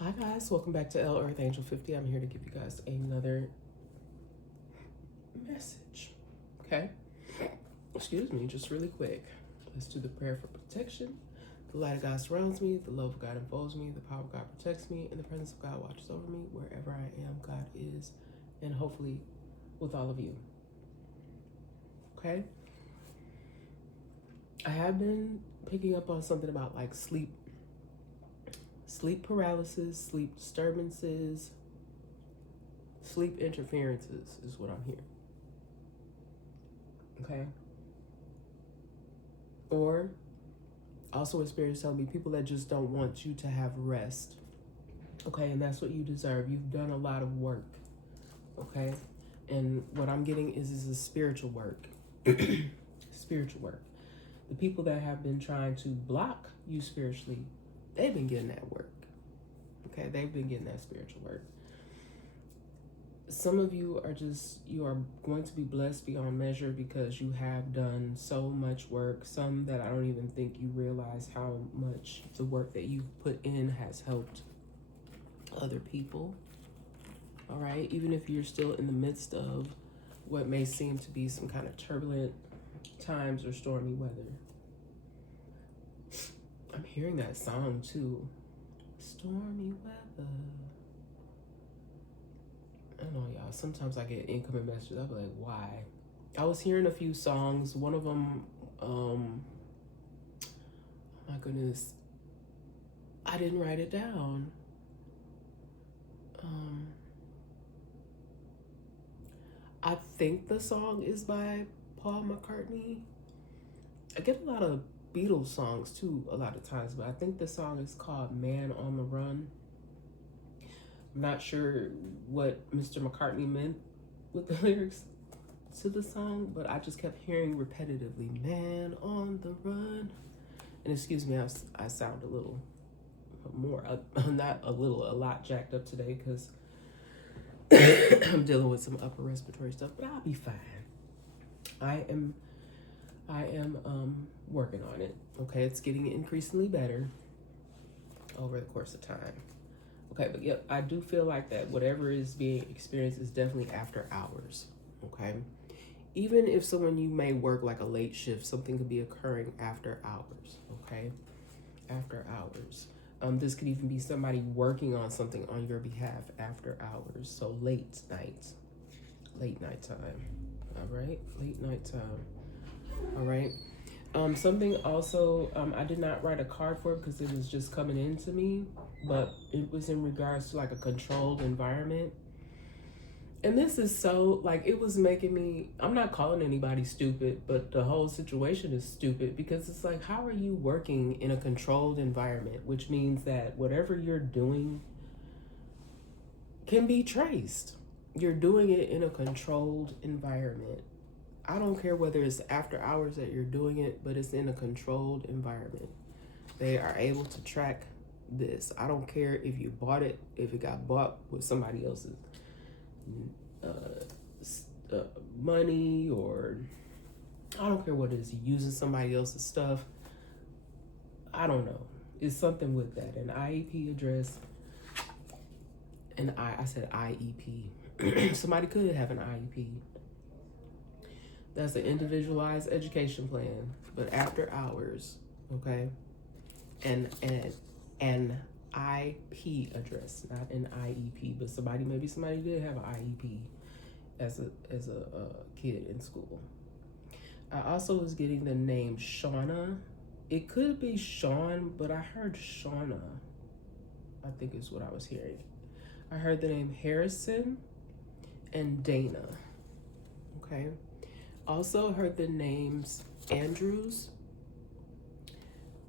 Hi guys, welcome back to L Earth Angel 50. I'm here to give you guys another message. Okay? Excuse me, just really quick. Let's do the prayer for protection. The light of God surrounds me, the love of God enfolds me, the power of God protects me, and the presence of God watches over me. Wherever I am, God is, and hopefully with all of you. Okay? I have been picking up on something about like sleep paralysis, sleep disturbances, sleep interferences is what I'm hearing. Okay? Or also experience telling me people that just don't want you to have rest. Okay, and that's what you deserve. You've done a lot of work. Okay? And what I'm getting is a spiritual work. Spiritual work. The people that have been trying to block you spiritually, they've been getting that work. Okay, they've been getting that spiritual work. Some of you are going to be blessed beyond measure because you have done so much work. Some that I don't even think you realize how much the work that you've put in has helped other people. All right, even if you're still in the midst of what may seem to be some kind of turbulent times or stormy weather. I'm hearing that song too. Stormy weather. I don't know, y'all. Sometimes I get incoming messages. I'll be like, why? I was hearing a few songs. One of them, oh my goodness, I didn't write it down. I think the song is by Paul McCartney. I get a lot of Beatles songs too a lot of times, but I think the song is called Man on the Run. I'm not sure what Mr. McCartney meant with the lyrics to the song, but I just kept hearing repetitively, Man on the Run. And excuse me, I sound a little more, not a little, a lot jacked up today because I'm dealing with some upper respiratory stuff, but I'll be fine. I am working on it. Okay, it's getting increasingly better over the course of time. Okay, but yep, I do feel like that whatever is being experienced is definitely after hours. Okay, even if someone you may work like a late shift, something could be occurring after hours. Okay, after hours. This could even be somebody working on something on your behalf after hours. So late night time. All right, late night time. All right. Something also, I did not write a card for it because it was just coming into me, but it was in regards to like a controlled environment. And this is so, like, it was making me, I'm not calling anybody stupid, but the whole situation is stupid because it's like, how are you working in a controlled environment? Which means that whatever you're doing can be traced. You're doing it in a controlled environment. I don't care whether it's after hours that you're doing it, but it's in a controlled environment. They are able to track this. I don't care if you bought it, if it got bought with somebody else's money, or I don't care what it is, using somebody else's stuff. I don't know. It's something with that. An IEP address, and I said IEP. Somebody could have an IEP. That's an individualized education plan, but after hours, okay? And an IP address, not an IEP, but somebody did have an IEP as a kid in school. I also was getting the name Shauna. It could be Sean, but I heard Shauna, I think is what I was hearing. I heard the name Harrison and Dana, okay? Also heard the names Andrews,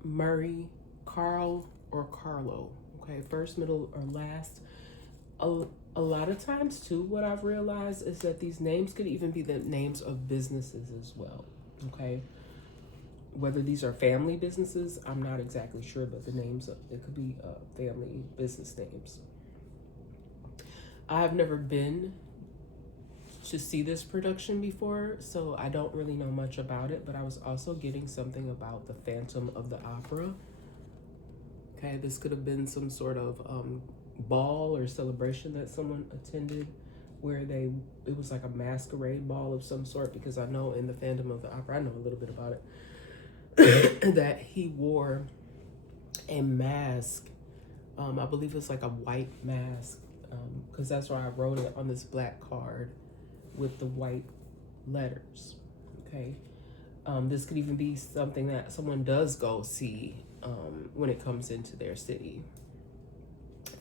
Murray, Carl, or Carlo. Okay, first, middle, or last. A lot of times too, what I've realized is that these names could even be the names of businesses as well. Okay, whether these are family businesses, I'm not exactly sure, but the names, it could be family business names. I have never been to see this production before, so I don't really know much about it, but I was also getting something about the Phantom of the Opera. Okay, this could have been some sort of ball or celebration that someone attended where it was like a masquerade ball of some sort, because I know in the fandom of the opera, I know a little bit about it, that he wore a mask. I believe it's like a white mask, because that's why I wrote it on this black card with the white letters. Okay. This could even be something that someone does go see when it comes into their city.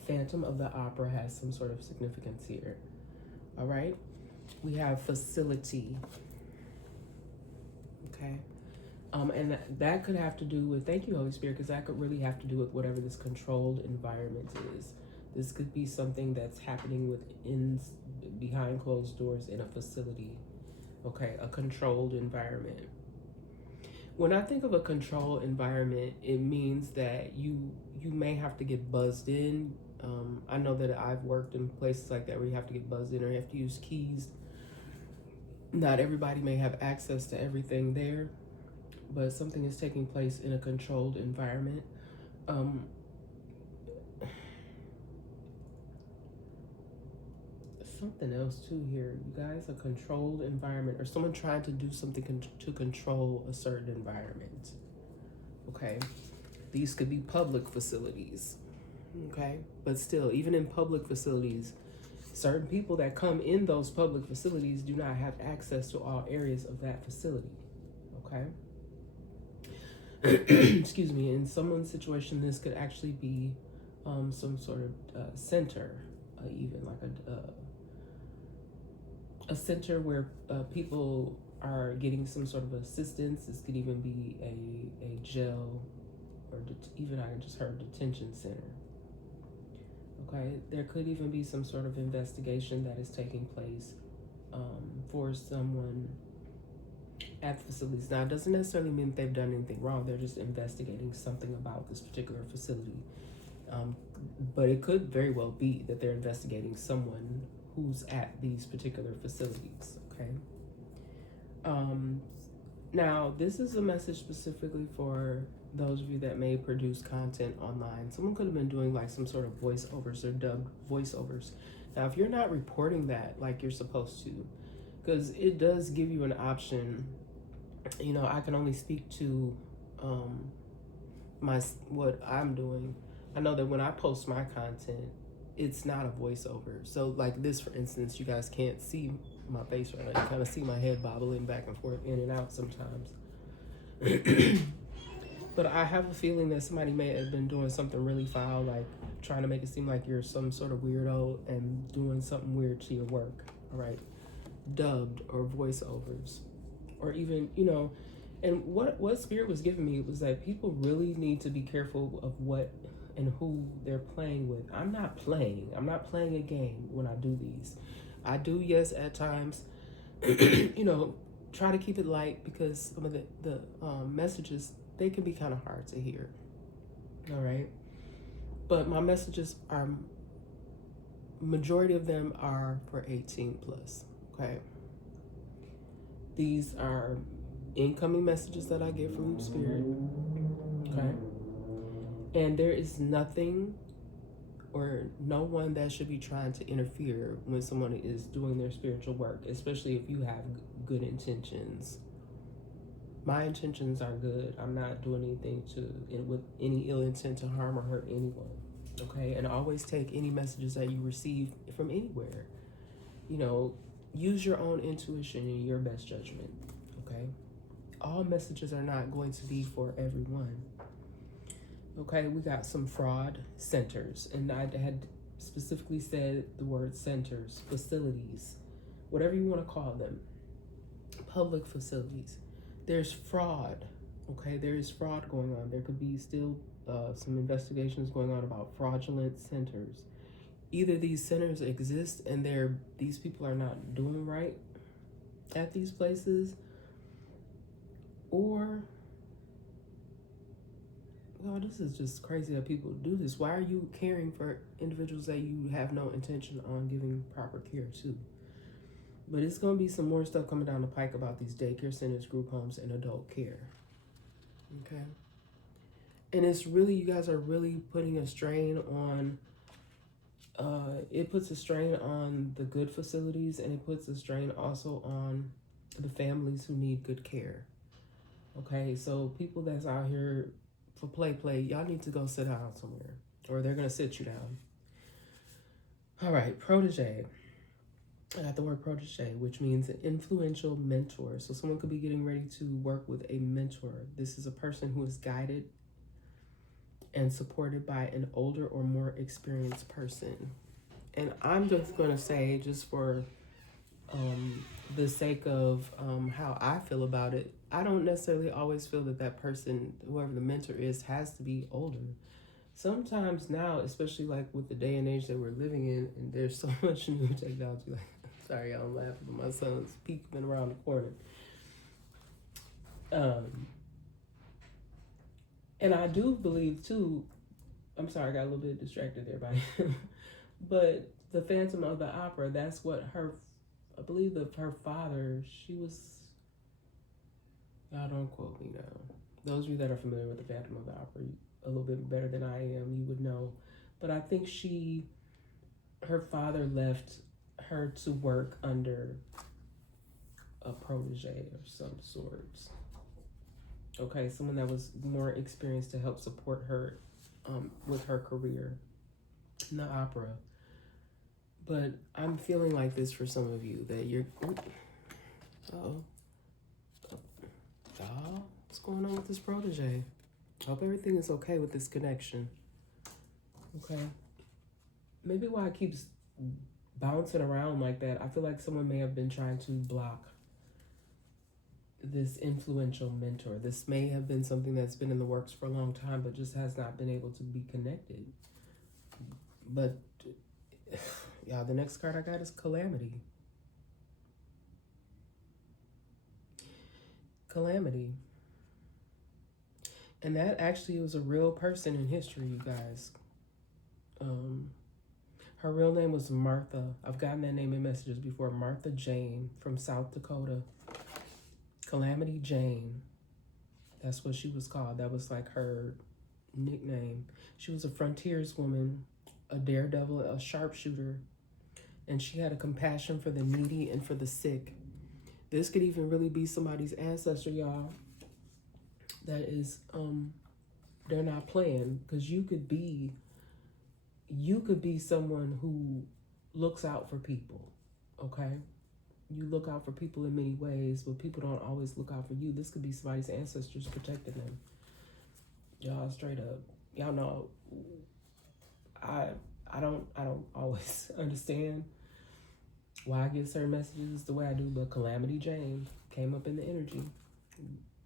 Phantom of the Opera has some sort of significance here. All right. We have facility. Okay. And that could have to do with, thank you, Holy Spirit, because that could really have to do with whatever this controlled environment is. This could be something that's happening behind closed doors in a facility. Okay, a controlled environment. When I think of a controlled environment, it means that you may have to get buzzed in. I know that I've worked in places like that where you have to get buzzed in or you have to use keys. Not everybody may have access to everything there, but something is taking place in a controlled environment. Something else too here, you guys, a controlled environment or someone trying to do something to control a certain environment. Okay, these could be public facilities. Okay, but still, even in public facilities, certain people that come in those public facilities do not have access to all areas of that facility. Okay. Excuse me. In someone's situation, this could actually be some sort of center, even like a center where people are getting some sort of assistance. This could even be a jail, or even I just heard detention center. Okay, there could even be some sort of investigation that is taking place for someone at the facilities. Now, it doesn't necessarily mean they've done anything wrong. They're just investigating something about this particular facility. But it could very well be that they're investigating someone who's at these particular facilities. Okay. Now, this is a message specifically for those of you that may produce content online. Someone could have been doing like some sort of voiceovers or dubbed voiceovers. Now, if you're not reporting that like you're supposed to, because it does give you an option, you know, I can only speak to what I'm doing. I know that when I post my content, it's not a voiceover. So like this, for instance, you guys can't see my face right now. You kind of see my head bobbling back and forth, in and out sometimes. But I have a feeling that somebody may have been doing something really foul, like trying to make it seem like you're some sort of weirdo and doing something weird to your work. All right. Dubbed or voiceovers, or even, you know, and what Spirit was giving me was that people really need to be careful of what and who they're playing with. I'm not playing a game when I do these. I do, yes, at times, you know, try to keep it light, because some of the messages, they can be kind of hard to hear. All right. But my messages are, majority of them are for 18 plus. Okay. These are incoming messages that I get from Spirit. Okay. And there is nothing or no one that should be trying to interfere when someone is doing their spiritual work, especially if you have good intentions. My intentions are good. I'm not doing anything with any ill intent to harm or hurt anyone. Okay. And always take any messages that you receive from anywhere. You know, use your own intuition and your best judgment. Okay. All messages are not going to be for everyone. Okay, we got some fraud centers, and I had specifically said the word centers, facilities, whatever you want to call them, public facilities. There's fraud. Okay, there is fraud going on. There could be still some investigations going on about fraudulent centers. Either these centers exist and these people are not doing right at these places, or, well, this is just crazy that people do this. Why are you caring for individuals that you have no intention on giving proper care to? But it's going to be some more stuff coming down the pike about these daycare centers, group homes, and adult care. Okay. And it's really, you guys are really putting a strain on, it puts a strain on the good facilities, and it puts a strain also on the families who need good care. Okay, so people that's out here for play, y'all need to go sit down somewhere, or they're gonna sit you down. All right, protege. I got the word protege, which means an influential mentor. So someone could be getting ready to work with a mentor. This is a person who is guided and supported by an older or more experienced person. And I'm just going to say, just for the sake of how I feel about it, I don't necessarily always feel that that person, whoever the mentor is, has to be older. Sometimes now, especially like with the day and age that we're living in, and there's so much new technology. Like, sorry, I'm laughing, but my son's peeking around the corner. And I do believe too. I'm sorry, I got a little bit distracted there, buddy. But the Phantom of the Opera, that's what her, I believe that her father, she was, y'all don't quote me now. Those of you that are familiar with the Phantom of the Opera a little bit better than I am, you would know. But I think her father left her to work under a protege of some sorts. Okay, someone that was more experienced to help support her with her career in the opera. But I'm feeling like this for some of you, that you're, y'all, what's going on with this protege? Hope everything is okay with this connection. Okay. Maybe why it keeps bouncing around like that, I feel like someone may have been trying to block this influential mentor. This may have been something that's been in the works for a long time, but just has not been able to be connected. But yeah, the next card I got is Calamity. Calamity. And that actually was a real person in history, you guys. Her real name was Martha. I've gotten that name in messages before. Martha Jane from South Dakota. Calamity Jane. That's what she was called. That was like her nickname. She was a frontierswoman, a daredevil, a sharpshooter, and she had a compassion for the needy and for the sick. This could even really be somebody's ancestor, y'all. That is, they're not playing, because you could be someone who looks out for people, okay? You look out for people in many ways, but people don't always look out for you. This could be somebody's ancestors protecting them. Y'all, straight up. Y'all know, I don't always understand why I get certain messages the way I do, but Calamity Jane came up in the energy.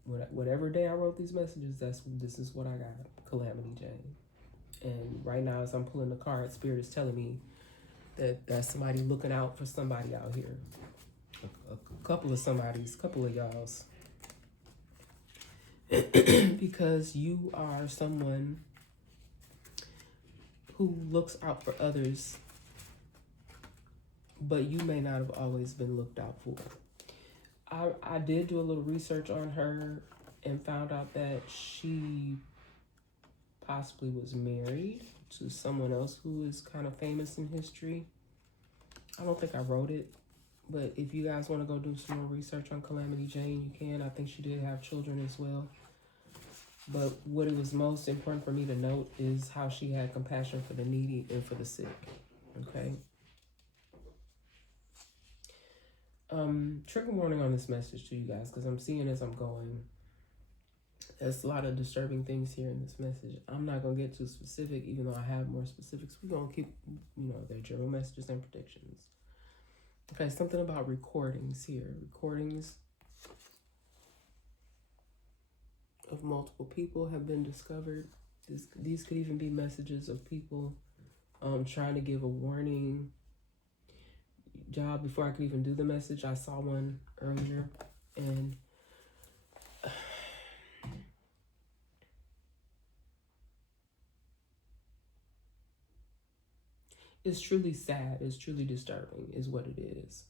Whatever day I wrote these messages, this is what I got. Calamity Jane. And right now, as I'm pulling the card, Spirit is telling me that that's somebody looking out for somebody out here. A couple of y'all's. Because you are someone who looks out for others, but you may not have always been looked out for. I did do a little research on her and found out that she possibly was married to someone else who is kind of famous in history. I don't think I wrote it, but if you guys want to go do some more research on Calamity Jane, you can. I think she did have children as well. But what it was most important for me to note is how she had compassion for the needy and for the sick. Okay. Trigger warning on this message to you guys, because I'm seeing as I'm going, there's a lot of disturbing things here in this message. I'm not going to get too specific, even though I have more specifics. We're going to keep, their general messages and predictions. Okay, something about recordings here. Recordings of multiple people have been discovered. These could even be messages of people trying to give a warning. Job, before I could even do the message, I saw one earlier, and it's truly sad. It's truly disturbing, is what it is.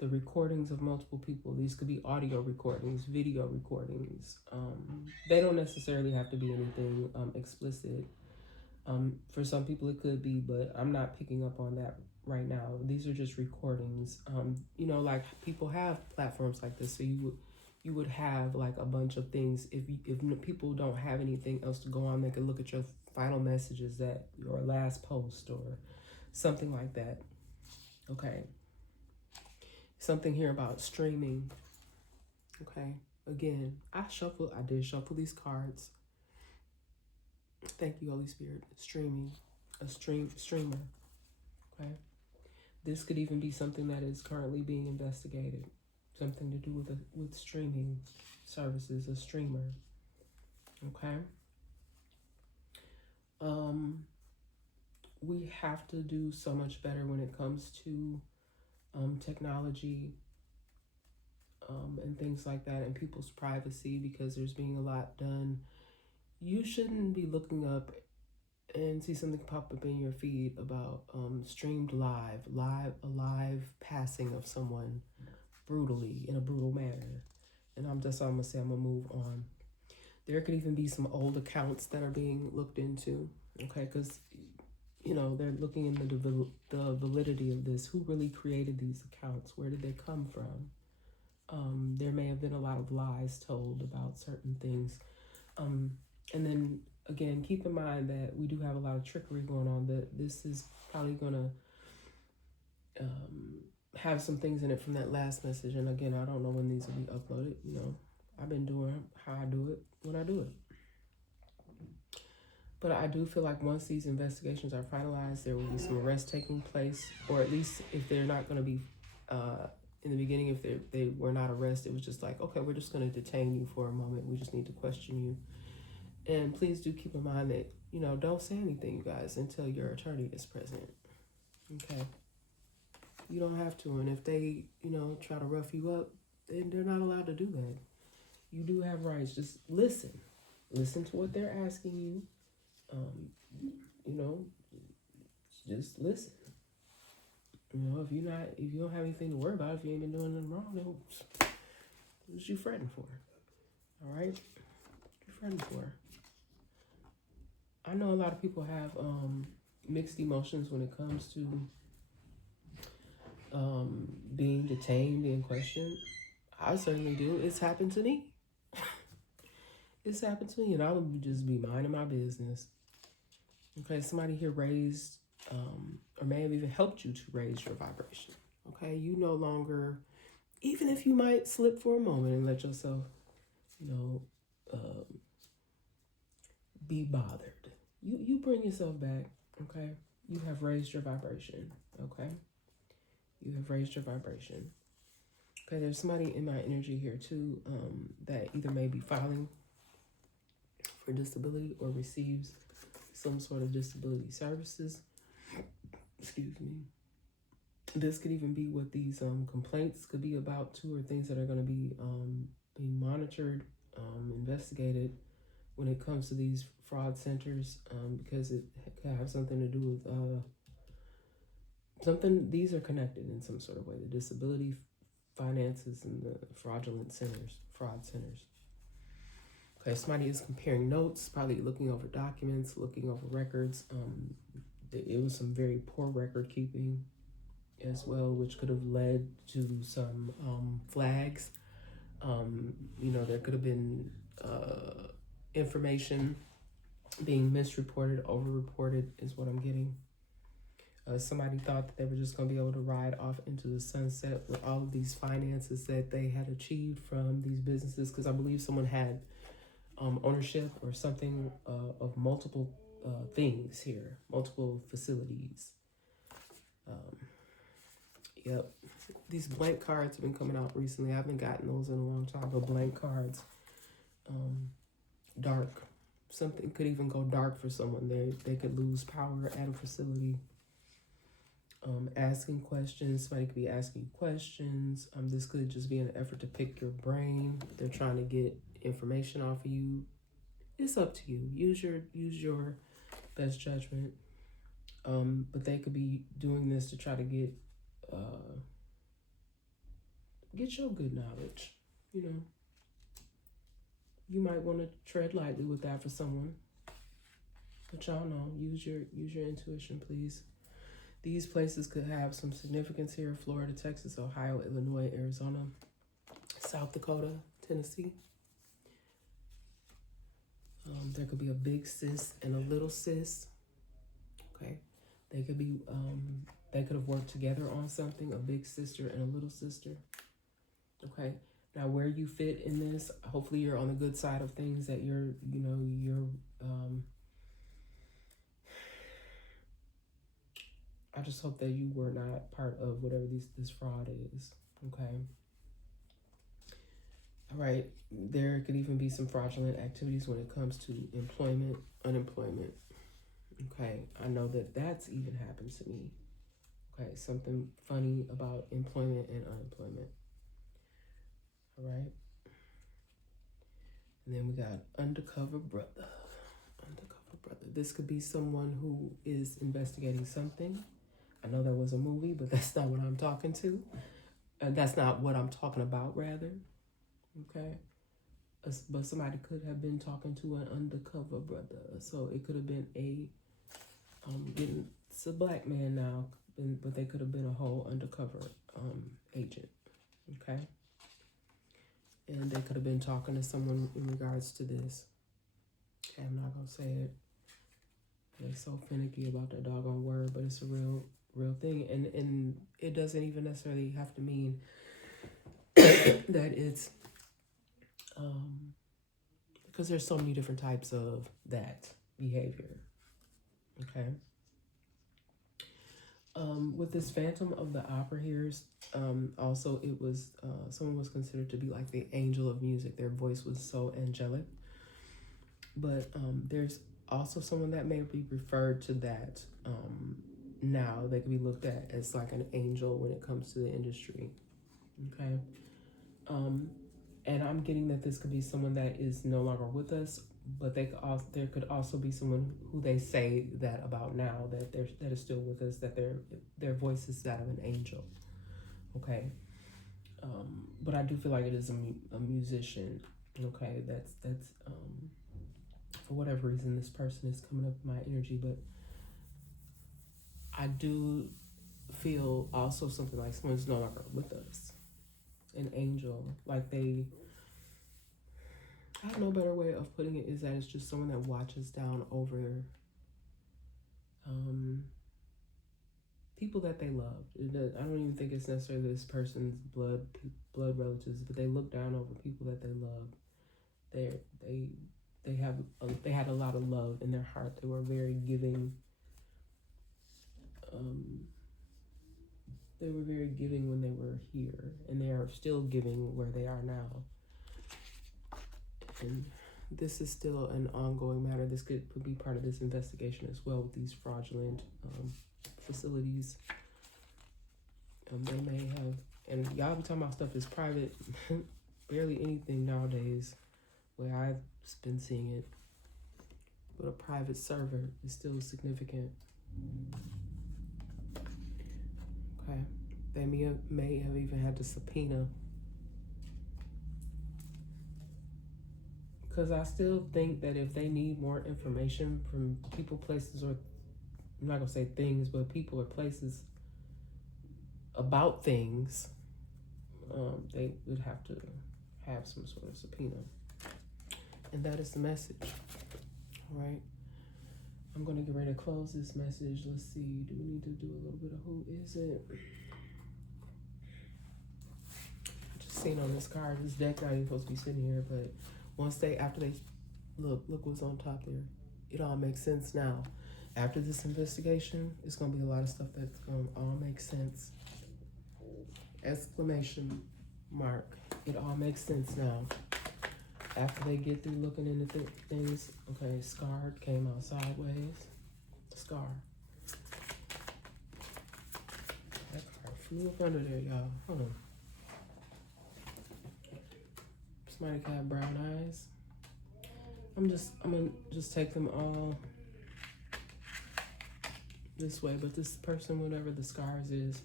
the recordings of multiple people. These could be audio recordings, video recordings. They don't necessarily have to be anything explicit. For some people it could be, but I'm not picking up on that right now. These are just recordings. You know, like people have platforms like this, so you would have like a bunch of things. If people don't have anything else to go on, they can look at your final messages, that your last post or something like that. Okay. Something here about streaming. Okay. Again, I did shuffle these cards. Thank you, Holy Spirit. Streaming. Streamer. Okay. This could even be something that is currently being investigated. Something to do with streaming services, a streamer. Okay. We have to do so much better when it comes to technology and things like that, and people's privacy, because there's being a lot done. You shouldn't be looking up and see something pop up in your feed about streamed live passing of someone brutally, in a brutal manner. And that's all I'm gonna say. I'm gonna move on. There could even be some old accounts that are being looked into. Okay, because you know they're looking into the validity of this. Who really created these accounts? Where did they come from? There may have been a lot of lies told about certain things. And then again, keep in mind that we do have a lot of trickery going on. That this is probably gonna have some things in it from that last message. And again, I don't know when these will be uploaded. You know, I've been doing how I do it when I do it. But I do feel like once these investigations are finalized, there will be some arrests taking place, or at least if they're not going to be, in the beginning, if they were not arrested, it was just like, okay, we're just going to detain you for a moment. We just need to question you. And please do keep in mind that, you know, don't say anything, you guys, until your attorney is present. Okay. You don't have to. And if they, you know, try to rough you up, then they're not allowed to do that. You do have rights. Just listen. Listen to what they're asking you. You know, just listen. You know, if you don't have anything to worry about, if you ain't been doing nothing wrong, then what you fretting for? All right? What you fretting for? I know a lot of people have mixed emotions when it comes to being detained and questioned. I certainly do. It's happened to me. It's happened to me, and I would just be minding my business. Okay, somebody here raised, or may have even helped you to raise your vibration. Okay, you no longer, even if you might slip for a moment and let yourself, you know, be bothered. You bring yourself back. Okay, you have raised your vibration. Okay, you have raised your vibration. Okay, there's somebody in my energy here too that either may be filing for disability or receives some sort of disability services. Excuse me. This could even be what these complaints could be about too, or things that are going to be being monitored, investigated when it comes to these fraud centers, because it could have something to do with something. These are connected in some sort of way. The disability finances and the fraud centers. Okay, somebody is comparing notes, probably looking over documents, looking over records. It was some very poor record keeping as well, which could have led to some flags. You know, there could have been information being misreported, overreported is what I'm getting. Somebody thought that they were just going to be able to ride off into the sunset with all of these finances that they had achieved from these businesses, because I believe someone had ownership or something of multiple things here, multiple facilities. Yep. These blank cards have been coming out recently. I haven't gotten those in a long time, but blank cards. Dark. Something could even go dark for someone. They could lose power at a facility. Asking questions. Somebody could be asking questions. This could just be an effort to pick your brain. They're trying to get information off of you. It's up to you. Use your best judgment. But they could be doing this to try to get get your good knowledge. You know, you might want to tread lightly with that for someone. But y'all know, use your intuition, please. These places could have some significance here: Florida, Texas, Ohio, Illinois, Arizona, South Dakota, Tennessee. There could be a big sis and a little sis. Okay, they could be. They could have worked together on something. A big sister and a little sister. Okay. Now, where you fit in this, hopefully you're on the good side of things. That you're. I just hope that you were not part of whatever this fraud is. Okay. All right. There could even be some fraudulent activities when it comes to employment, unemployment. Okay. I know that that's even happened to me. Okay. Something funny about employment and unemployment. All right. And then we got undercover brother. Undercover brother. This could be someone who is investigating something. I know there was a movie, but that's not what I'm talking to. That's not what I'm talking about, rather. Okay. But somebody could have been talking to an undercover brother. So it could have been it's a black man now, but they could have been a whole undercover agent. Okay. And they could have been talking to someone in regards to this. Okay, I'm not going to say it. They're so finicky about that doggone word, but it's a real thing. And it doesn't even necessarily have to mean that it's because there's so many different types of that behavior. Okay. With this Phantom of the Opera here, also it was someone was considered to be like the angel of music. Their voice was so angelic. But there's also someone that may be referred to that now. They could be looked at as like an angel when it comes to the industry. Okay. And I'm getting that this could be someone that is no longer with us, but there could also be someone who they say that about now, that is still with us, that their voice is that of an angel. Okay. But I do feel like it is a musician. Okay. That's for whatever reason this person is coming up in my energy, but I do feel also something like someone's no longer with us. An angel, like I have no better way of putting it, is that it's just someone that watches down over people that they loved. I don't even think it's necessarily this person's blood relatives, but they look down over people that they loved. They had a lot of love in their heart. They were very giving. They were very giving when they were here, and they are still giving where they are now. And this is still an ongoing matter. This could be part of this investigation as well with these fraudulent facilities. They may have, and y'all be talking about stuff that's private. Barely anything nowadays where I've been seeing it. But a private server is still significant. Okay. They may have even had to subpoena. Because I still think that if they need more information from people, places, or I'm not going to say things, but people or places about things, they would have to have some sort of subpoena. And that is the message. All right. I'm going to get ready to close this message. Let's see. Do we need to do a little bit of who is it? Just seen on this card. This deck not even supposed to be sitting here, but after they look what's on top there. It all makes sense now. After this investigation, it's going to be a lot of stuff that's going to all make sense. Exclamation mark. It all makes sense now. After they get through looking into things, okay, scarred came out sideways. Scar. That card flew up under there, y'all. Hold on. Somebody got brown eyes. I'm gonna just take them all this way, but this person, whatever the scars is,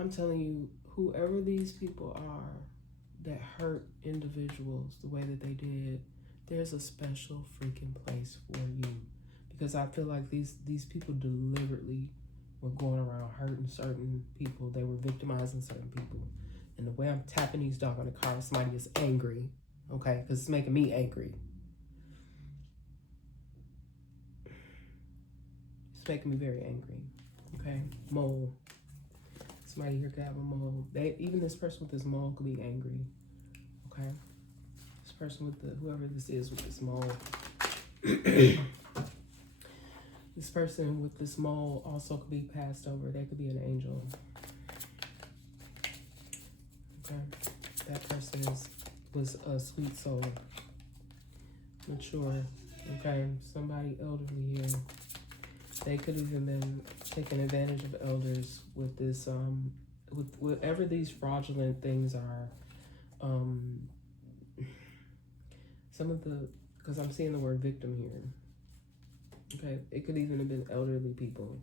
I'm telling you, whoever these people are that hurt individuals the way that they did, there's a special freaking place for you. Because I feel like these people deliberately were going around hurting certain people. They were victimizing certain people. And the way I'm tapping these dog on the card, somebody is angry, okay? Because it's making me angry. It's making me very angry, okay? Mole. Somebody here could have a mole. Even this person with this mole could be angry, okay? This person with whoever this is with this mole. This person with this mole also could be passed over. They could be an angel. Okay. That person was a sweet soul. Mature. Okay. Somebody elderly here. They could have even been taking advantage of elders with this, with whatever these fraudulent things are. Some of the, because I'm seeing the word victim here. Okay, it could even have been elderly people.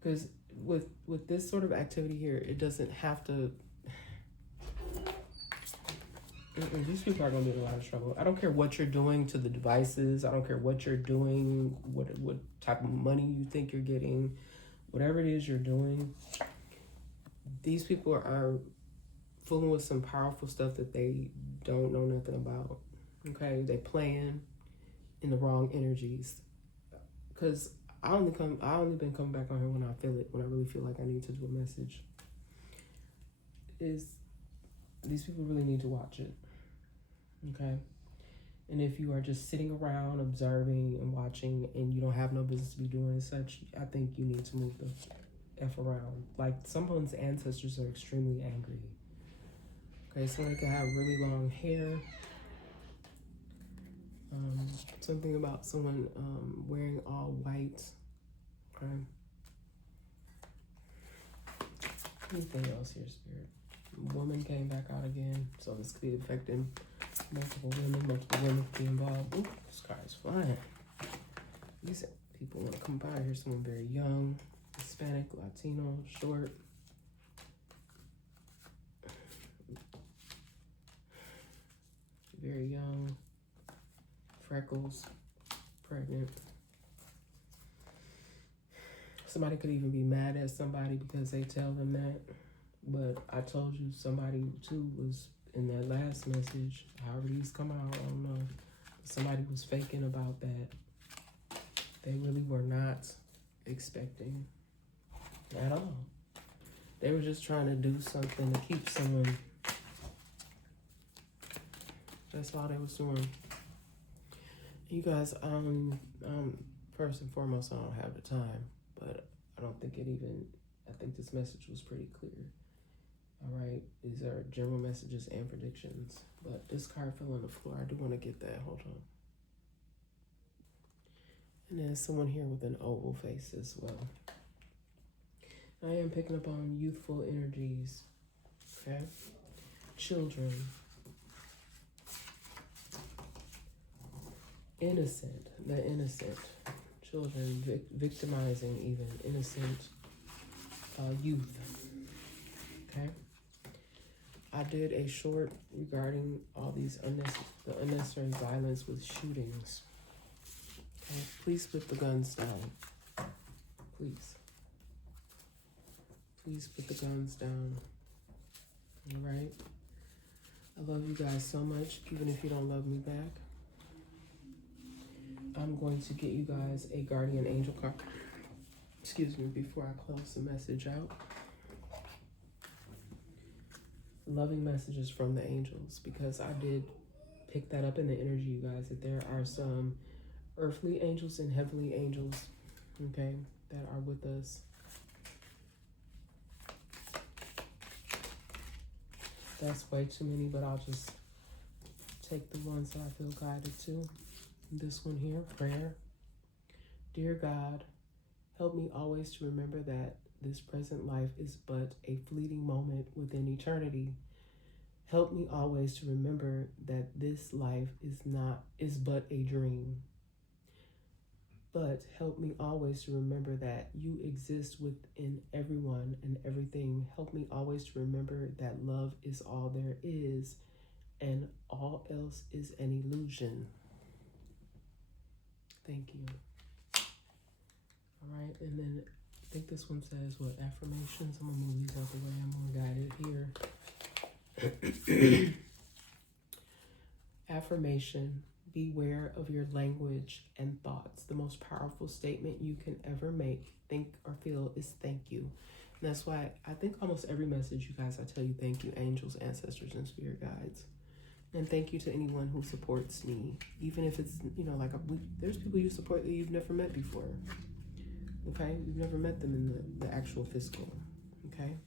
Because with this sort of activity here, it doesn't have to. These people are going to be in a lot of trouble. I don't care what you're doing to the devices. I don't care what you're doing, what type of money you think you're getting, whatever it is you're doing. These people are fooling with some powerful stuff that they don't know nothing about. Okay, they playing in the wrong energies. Because I only been coming back on here when I feel it, when I really feel like I need to do a message. These people really need to watch it. Okay? And if you are just sitting around observing and watching and you don't have no business to be doing such, I think you need to move the F around. Like, someone's ancestors are extremely angry. Okay, somebody could have really long hair. Something about someone wearing all white. Okay. Anything else here, Spirit? Woman came back out again, so this could be affecting multiple women. Multiple women could be involved. Ooh, this card is flying. These people want to come by here. Someone very young, Hispanic, Latino, short. Very young. Freckles, pregnant. Somebody could even be mad at somebody because they tell them that. But I told you somebody too was in that last message. However these come out, I don't know. Somebody was faking about that. They really were not expecting at all. They were just trying to do something to keep someone. That's all they was doing. You guys, first and foremost, I don't have the time, but I don't think it even, I think this message was pretty clear. All right, these are general messages and predictions, but this card fell on the floor. I do want to get that. Hold on. And there's someone here with an oval face as well. I am picking up on youthful energies, okay? Children. Innocent, the innocent. Children, victimizing even. Innocent youth, okay? I did a short regarding all these unnecessary violence with shootings. Okay? Please put the guns down. Please. Please put the guns down. All right? I love you guys so much, even if you don't love me back. I'm going to get you guys a guardian angel card. Excuse me, before I close the message out. Loving messages from the angels, because I did pick that up in the energy, you guys, that there are some earthly angels and heavenly angels, okay, that are with us. That's way too many, but I'll just take the ones that I feel guided to. This one here, prayer. Dear God, help me always to remember that this present life is but a fleeting moment within eternity. Help me always to remember that this life is but a dream. But help me always to remember that you exist within everyone and everything. Help me always to remember that love is all there is and all else is an illusion. Thank you. All right, and then I think this one says what, affirmations? I'm gonna move these out the way. I'm more guided here. Affirmation: beware of your language and thoughts. The most powerful statement you can ever make, think, or feel is thank you. And that's why I think almost every message, you guys, I tell you thank you, angels, ancestors, and spirit guides. And thank you to anyone who supports me, even if it's, like there's people you support that you've never met before. Okay, you've never met them in the actual physical. Okay,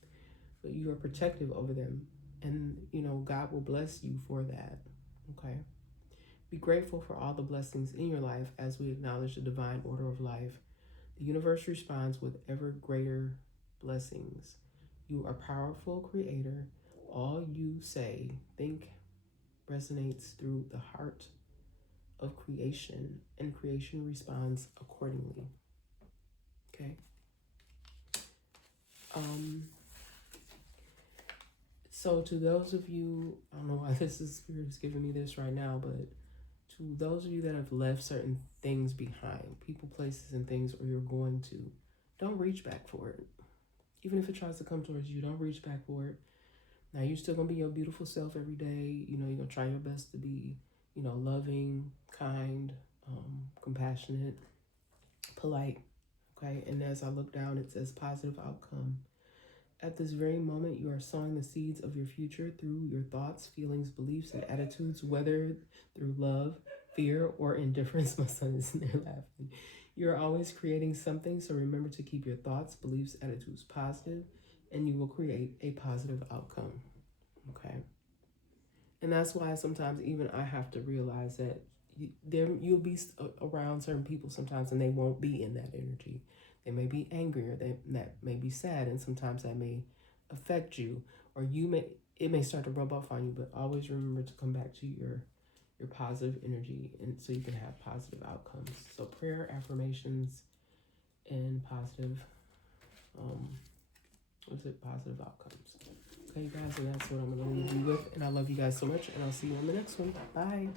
but you are protective over them, and God will bless you for that. Okay, be grateful for all the blessings in your life as we acknowledge the divine order of life. The universe responds with ever greater blessings. You are a powerful creator. All you say, think, resonates through the heart of creation, and creation responds accordingly. Okay. So to those of you, I don't know why this is Spirit is giving me this right now, but to those of you that have left certain things behind, people, places, and things, or you're going to, don't reach back for it. Even if it tries to come towards you, don't reach back for it. Now, you're still going to be your beautiful self every day. You're going to try your best to be, loving, kind, compassionate, polite. Okay. And as I look down, it says positive outcome. At this very moment, you are sowing the seeds of your future through your thoughts, feelings, beliefs, and attitudes, whether through love, fear, or indifference. My son is in there laughing. You're always creating something, so remember to keep your thoughts, beliefs, attitudes positive, and you will create a positive outcome. Okay? And that's why sometimes even I have to realize that you'll be around certain people sometimes, and they won't be in that energy. They may be angry, or that may be sad, and sometimes that may affect you, or it may start to rub off on you. But always remember to come back to your positive energy, and so you can have positive outcomes. So prayer, affirmations, and positive positive outcomes. Okay, guys, and that's what I'm going to leave you with. And I love you guys so much, and I'll see you on the next one. Bye.